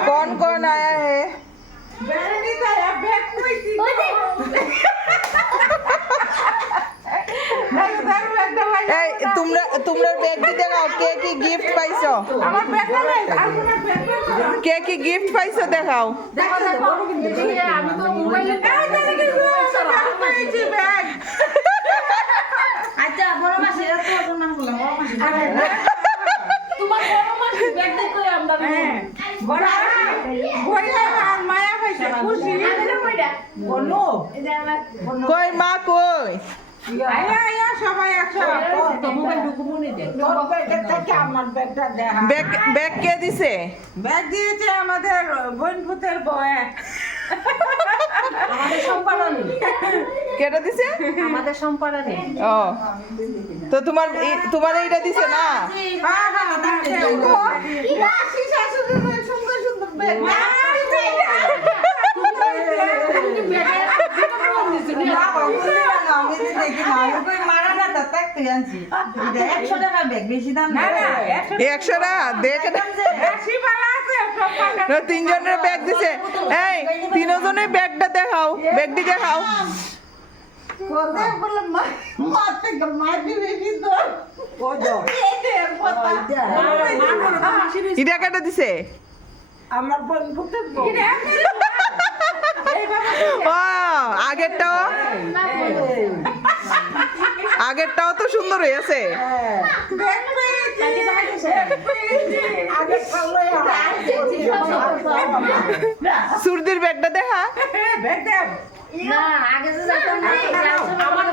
कौन कौन आया है बेटी तो या बैग कोई थी नहीं उधर बैग दवाई এই তোমরা তোমরা ব্যাগ দি দেখাও কে কি গিফট পাইছো আমার ব্যাগটা নাই আর কোনো ব্যাগ নাই কে কি গিফট পাইছো দেখাও দেখো দেখো আমি তো মোবাইলে বড় মাসি এরা তো সম্মান করলাম বড় মাসি। তোমার বড় মাসি ব্যাগ দেখ করে আমরা হ্যাঁ। বড় বড় আর মায়া পাইছে খুশি। বলো কই মা কই? আয়া আয়া সবাই একসাথে। তো মোবাইল ঢুকবো নি দে তোর ব্যাগের থেকে আমার ব্যাগটা দেখা ব্যাগ ব্যাগ কে দিছে? ব্যাগ দিয়েছে আমাদের বোনপুতের বয়ে আমাদের সম্পাদনে কেটা দিছে? আমাদের সম্পাদনে ও। তো তোমার এই- তোমার এইটা দিছে না? হ্যাঁ হ্যাঁ একশো টাকা ব্যাগ বেশি দাম না একশো টাকা না, তিনজনের ব্যাগ দিছে। এই তিনজনের ব্যাগটা দেখাও। ব্যাগটি দেখাও কেটে দিছে? আমার আগেরটাও? আগেরটাও তো সুন্দর হয়েছে খালো সুরদির ব্যাগটা দেখা? দেব না আগে